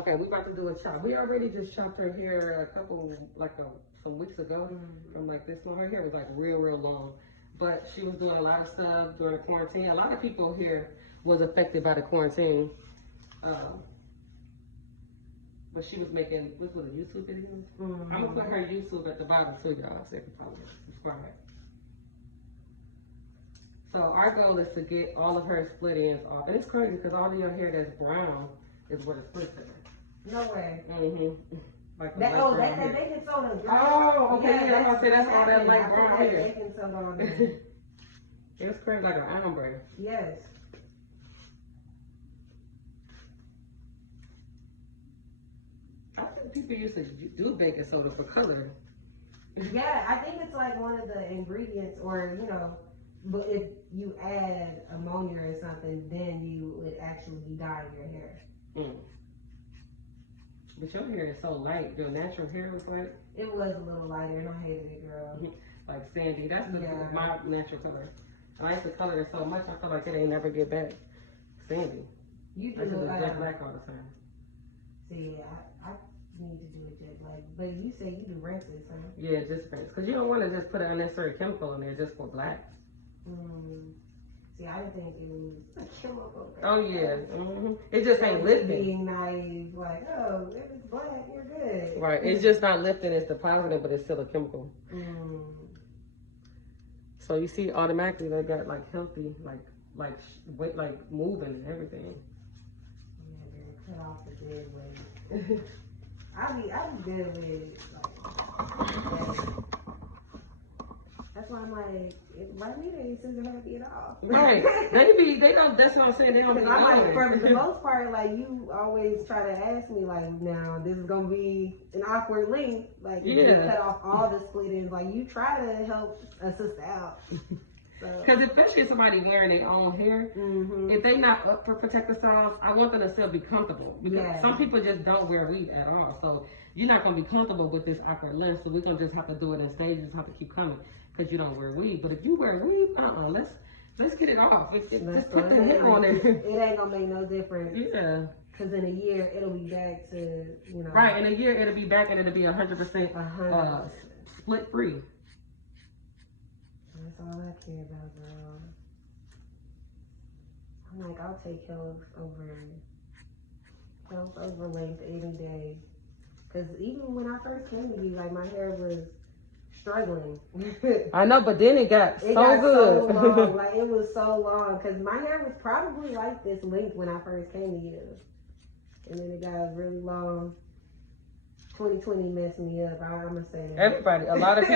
Okay, we about to do a chop. We already just chopped her hair some weeks ago. From like this long. Her hair was like real long. But she was doing a lot of stuff during quarantine. A lot of people here was affected by the quarantine. But she was making, what was it, YouTube videos? I'm gonna put her YouTube at the bottom too, y'all, so you can probably subscribe. So our goal is to get all of her split ends off. And it's crazy because all of your hair that's brown is where the splits are. No way. Like that, oh, that baking soda. Oh, okay. Yeah, I'm gonna say that's all that light brown hair. Baking soda on there. It's crazy, like an ombre. Yes. I think people used to do baking soda for color. Yeah, I think it's like one of the ingredients, or you know, but if you add ammonia or something, then you would actually dye your hair. But your hair is so light. Your natural hair was light. It was a little lighter, and I hated it, girl. Like sandy. That's my natural color. I used to color it so much, I feel like it ain't never get back. Sandy. You do I do jet black all the time. See, I need to do a jet black, but you say you do rinses, huh? Yeah, just rinse. Because you don't want to just put an unnecessary chemical in there just for black. See, I didn't think it was a chemical. Oh, yeah. It just ain't lifting. Being naive, like, oh, if it's black, you're good. Right. It's just not lifting, it's depositing, but it's still a chemical. So you see, automatically they got like healthy, like moving and everything. Yeah, girl, cut off the dead weight. I be good with like. That's why I'm like, why me they scissor happy at all? Right. They don't. That's what I'm saying. They don't. Because I'm like, for the most part, like you always try to ask me, like, now this is gonna be an awkward length. Like, if you cut off all the split ends, like you try to help a sister out. Because especially if somebody wearing their own hair, if they not up for protective styles, I want them to still be comfortable. Because some people just don't wear weave at all. So you're not going to be comfortable with this awkward length. So we're going to just have to do it in stages, have to keep coming because you don't wear weave. But if you wear weave, let's get it off. Just put the hair on there. It ain't going to make no difference. Yeah. Because in a year, it'll be back to, you know. Right. In a year, it'll be back and it'll be 100% split free. That's all I care about, girl. I'm like, I'll take health over length any day. Because even when I first came to you, like, my hair was struggling. I know, but then it got good. So long. Like, it was so long. Because my hair was probably like this length when I first came to you. And then it got really long. 2020 messed me up. I'm gonna say that. Everybody, a lot of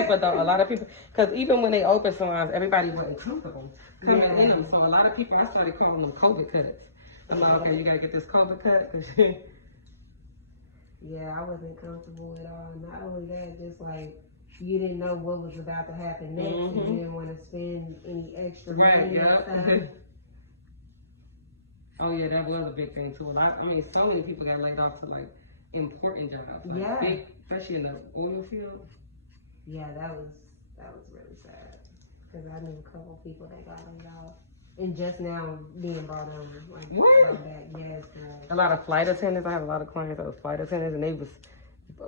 people, because even when they open salons, everybody wasn't comfortable coming in them. So a lot of people, I started calling them COVID cuts. I'm like, okay, you gotta get this COVID cut. Yeah, I wasn't comfortable at all. Not only that, just like you didn't know what was about to happen next, and you didn't want to spend any extra money. Oh yeah, that was a big thing too. So many people got laid off to like important jobs, big, especially in the oil field. Yeah, that was really sad because I knew a couple of people that got laid off, and just now being brought over, like brought back. Yes, a lot of flight attendants. I have a lot of clients that was flight attendants, and they was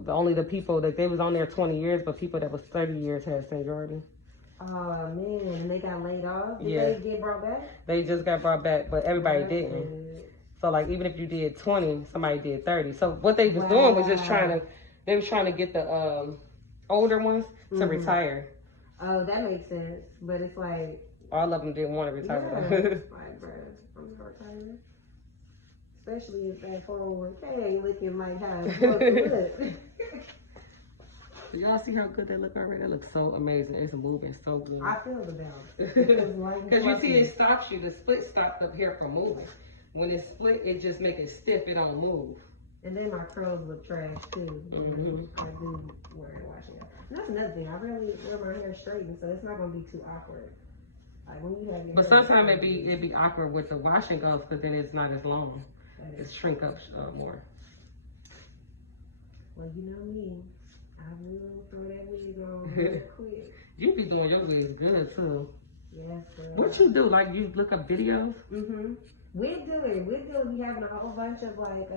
only the people that they was on there 20 years, but people that was 30 years had seniority. Oh man, and they got laid off. Did they get brought back? They just got brought back, but everybody didn't. So like even if you did 20, somebody did 30. So what they was doing was just trying to get the older ones to retire. Oh, that makes sense. But it's like all of them didn't want to retire. Like, bro, I'm not retiring. Especially if that 401k ain't looking like how it's supposed to look. So y'all see how good that look already? That looks so amazing. It's moving so good. I feel the balance. Because you see it stops you. The split stopped up here from moving. When it's split, it just make it stiff. It don't move. And then my curls look trash too. I do wear it washing out. And that's another thing. I really wear my hair straightened, so it's not gonna be too awkward. Like when you have your. But sometimes it be awkward with the washing goes, because then it's not as long. It shrink up more. Well, you know me. I will throw that wig on real quick. You be doing your wigs good too. Yes, girl. What you do? Like you look up videos? Wig dealer. We having a whole bunch of like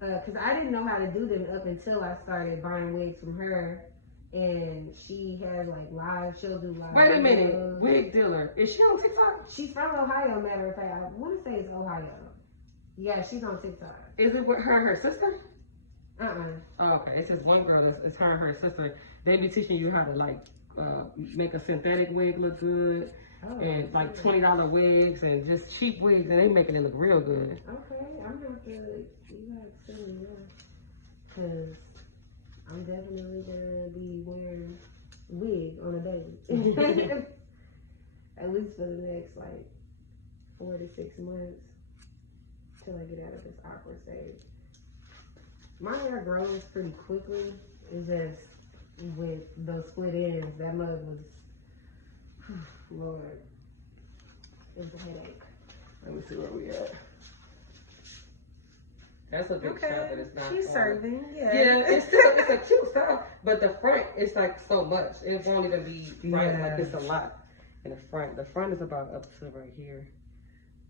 Because I didn't know how to do them up until I started buying wigs from her. And she has like live, she'll do live. Wait a minute, wig dealer. Is she on TikTok? She's from Ohio, matter of fact. I want to say it's Ohio. Yeah, she's on TikTok. Is it with her and her sister? Uh-uh. Oh, okay. It's just one girl it's her and her sister. They be teaching you how to like make a synthetic wig look good. Oh, and like $20 wigs and just cheap wigs, and they making it look real good. Okay, I'm gonna have to, you have to send me that. Cause I'm definitely gonna be wearing wig on a daily. At least for the next like 4 to 6 months till I get out of this awkward stage. My hair grows pretty quickly. It's just with those split ends, that mug was, Lord, it was a headache. Let me see where we at. That's a big shot, but it's not. She's serving, yeah. Yeah, it's a cute style, but the front is like so much. It won't even be right, like it's a lot in the front. The front is about up to right here.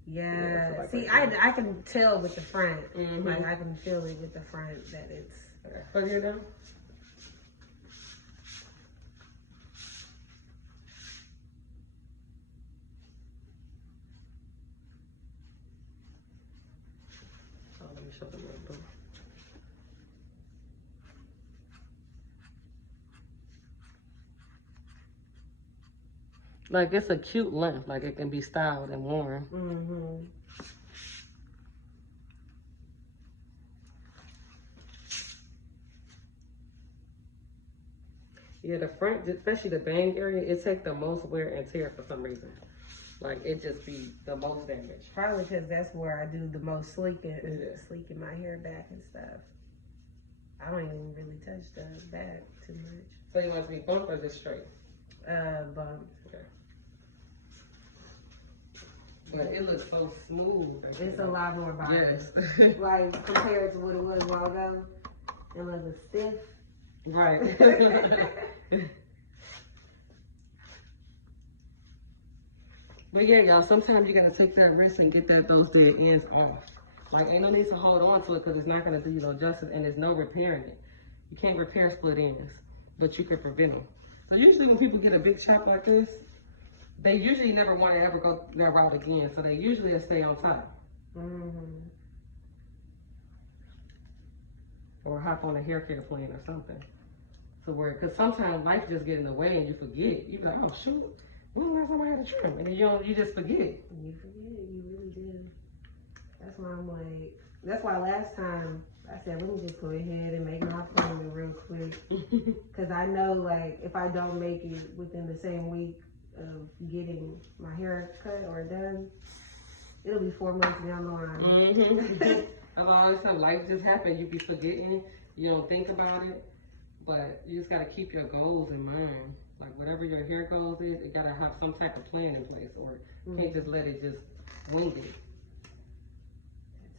Yeah, like see, right I can tell with the front. Mm-hmm. Like, I can feel it with the front that it's... Okay, put it here down. Oh, let me show them what I'm doing. Like, it's a cute length. Like, it can be styled and worn. Mm-hmm. Yeah, the front, especially the bang area, it takes the most wear and tear for some reason. Like, it just be the most damage. Probably because that's where I do the most sleeking my hair back and stuff. I don't even really touch the back too much. So you want it to be bumped or just straight? Bumped. Okay. But it looks so smooth. It's a lot more body. Yes. Like, compared to what it was a while ago. It was a stiff. Right. But yeah, y'all, sometimes you gotta take that risk and get those dead ends off. Like, ain't no need to hold on to it because it's not gonna do you no justice, and there's no repairing it. You can't repair split ends, but you can prevent them. So usually when people get a big chop like this, they usually never want to ever go that route again. So they usually stay on top. Mm-hmm. Or hop on a hair care plan or something. So because sometimes life just get in the way and you forget. You be like, oh shoot, when was the last time I had a trim? And then you just forget. You forget, you really do. That's why I'm like, that's why last time I said, let me just go ahead and make my appointment real quick. Because I know, like, if I don't make it within the same week of getting my hair cut or done, it'll be 4 months down the line. Mm-hmm. I've always said life just happened. You be forgetting. You don't think about it. But you just got to keep your goals in mind. Like, whatever your hair goals is, you got to have some type of plan in place. Or you can't just let it just wing it.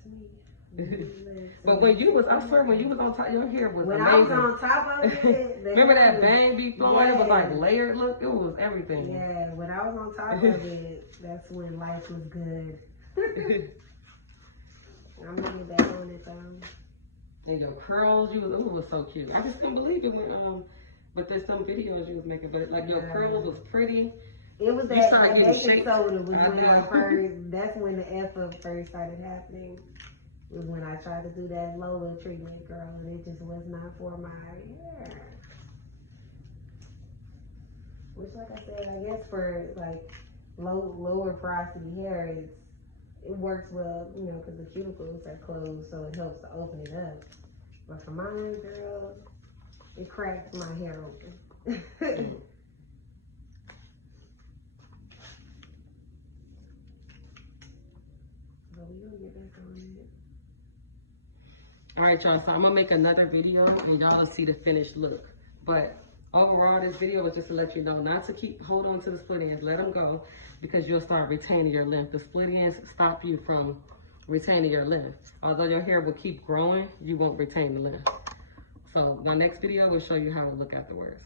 That's me. But when you was, I swear, when you was on top, your hair was when amazing. I was on top of it. Remember that bang be flowing? Yeah. It was like layered look. It was everything. Yeah, when I was on top of it, that's when life was good. I'm gonna get back on it though. And your curls, it was so cute. I just couldn't believe it when but there's some videos you was making, but like your curls was pretty. It was that baking soda was when I first. That's when the F up first started happening. Was when I tried to do that Lola treatment, girl, and it just was not for my hair. Which, like I said, I guess for like lower porosity hair, it works well, you know, because the cuticles are closed, so it helps to open it up. But for mine, girl, it cracks my hair open. But we gonna get back on it. All right, y'all, so I'm gonna make another video and y'all will see the finished look. But overall, this video was just to let you know not to hold on to the split ends, let them go, because you'll start retaining your length. The split ends stop you from retaining your length. Although your hair will keep growing, you won't retain the length. So my next video will show you how it look afterwards.